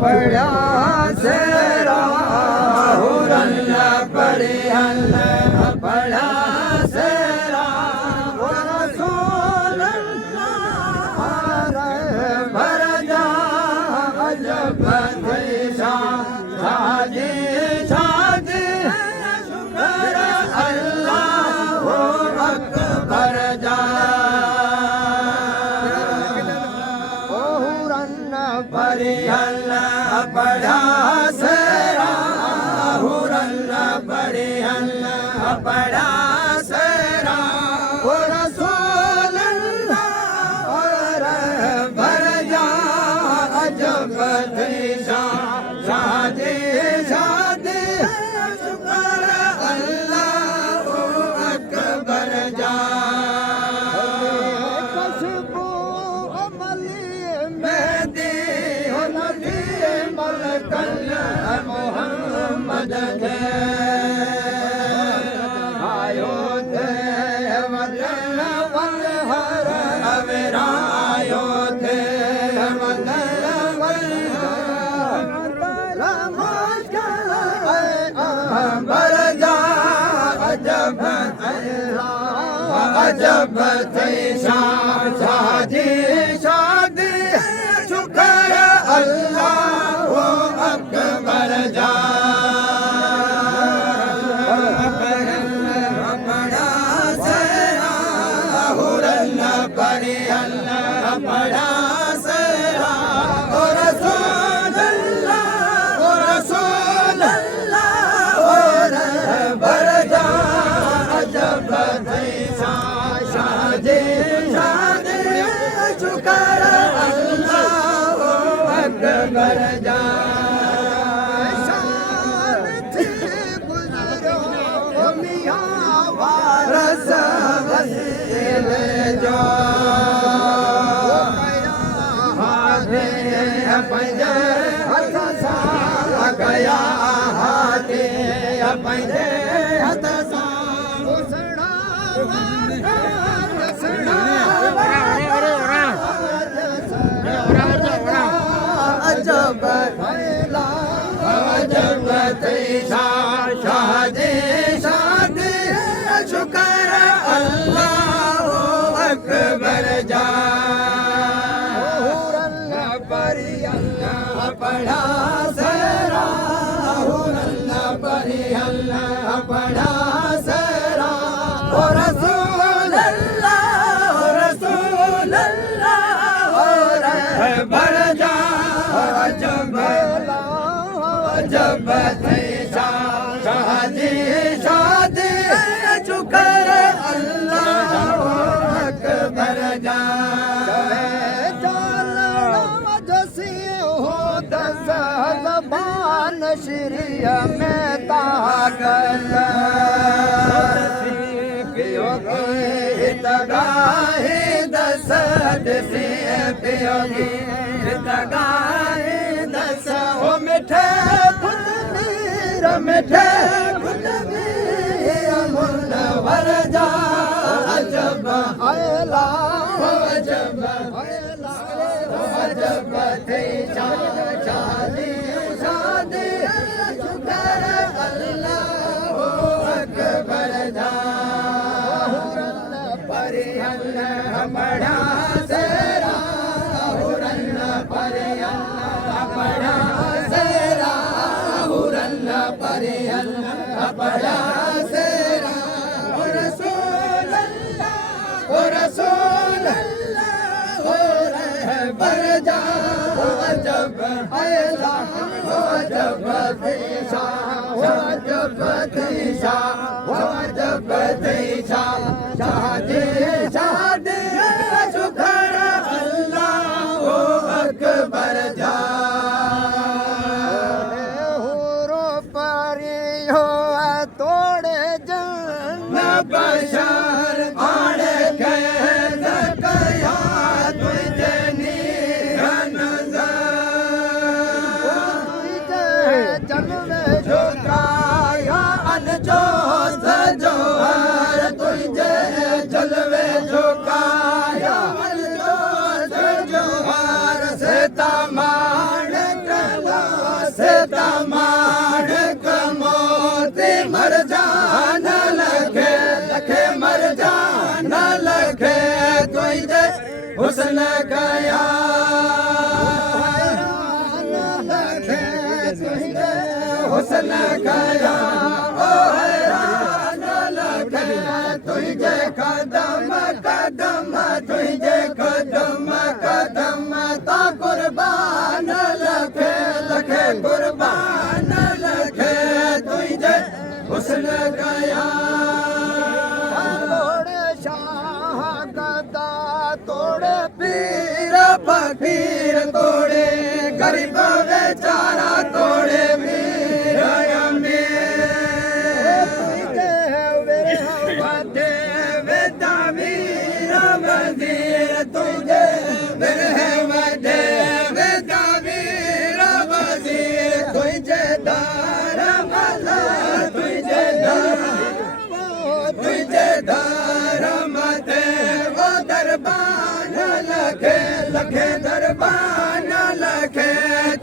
पढ़ा सेरा हुरन पढ़े अल्लाह पढ़ा सेरा वो रसूल भर जा अजब देशा शादी शादी शुक्र अल्लाह हो अकबर जा पढ़े अल्लाह पढ़ा सेरा हुरन पढ़े अल्लाह पढ़ा सेरा वो रसूल और भर जा अजब देशा शादी शादी शुक्र अल्लाह हो अकबर जा कसबो अमली में दे मोहम्मद के आयो थे मदन वल हर अवेरा आयो थे मदन वल भर जा अजब अजब थे शादी शादी शुक्र अल्लाह वो अकबर जा पढ़ा सेरा हुरन पढ़े अल्लाह पढ़ा सेरा ओ रसूल अल्लाह और भर जा अजब देशा शादी शादी शुक्र अल्लाह अकबर जा वारस वसील जो हाथे पंजे हथ सा गया हाथे पंजे हथ सा अजब अजब देशा शादी शादी शुक्र अल्लाह अकबर जा पढ़ी अल्लाह पढ़ा सेरा हुरन पढ़ी अल्लाह पढ़ा सेरा ओ रसूल अल्लाह और भर जा अजब अजब देशा शादी शादी शुक्र अल्लाह अकबर जा जबान श्री में ताकत तगाहे दसद से पियोगी तगाहे दस हो मिठे खुद मिठे खुद अमुल वर जा अजब अला अजब अजब थे शादी शादी शुक्र अल्लाह अकबर जा पढ़े अल्लाह पढ़ा सेरा हुरन पढ़े अल्लाह पढ़ा सेरा हुरन पढ़े अल्लाह पढ़ा सेरा ओ रसूल अल्लाह हो बर जा अजब अल्लाह अजब देशा अजब देशा अजब देशा शादी शादी शुक्र अल्लाह अकबर जा हुरो परियो तोड़े जन बशर आड़े कैद कया तुझे निहन जलवे झुकाया अनजो जोहर तुझे जलवे झुकाया अनजो जोहर से तमाम कला तुझे हुस्न कया हुस्न कया ओ हैरान लगे तुझे कदम कदम तुझे कदम कदम ता कुर्बान लगे लगे कुर्बान लगे तुझे हुस्न कया तोड़े शाह गदा तोड़े पीर फकीर तोड़े गरीब बेचारा तोड़े मीर तुझे मेरे वडे वेदावीर वजीर तुझे दार मला तुझे दार मते वो दरबान लखे लखे दरबान लखे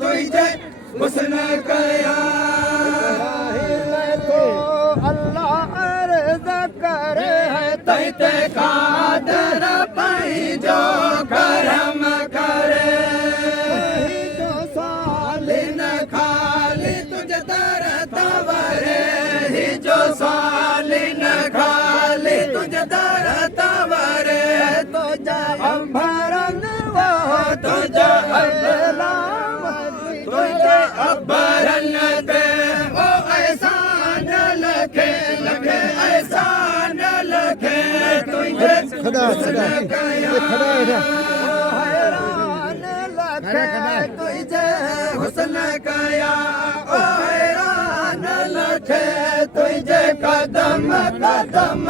तुझे हुस्न कया तो अल्लाह अर्ज करे है तैते कादर पाई जो करम करे जो सालिन खाली तुझे दर तवरे ही जो सालिन खाली तुझे दर तवरे तुझे अम्बरन वो तुझे अल्लाह तुझे अब्बरन दे वो एहसान लखे लखे एहसान लखे तुझे हुस्न कया हैरान लखे तुझे हुस्न कया ओ हैरान लखे तुझे कदम कदम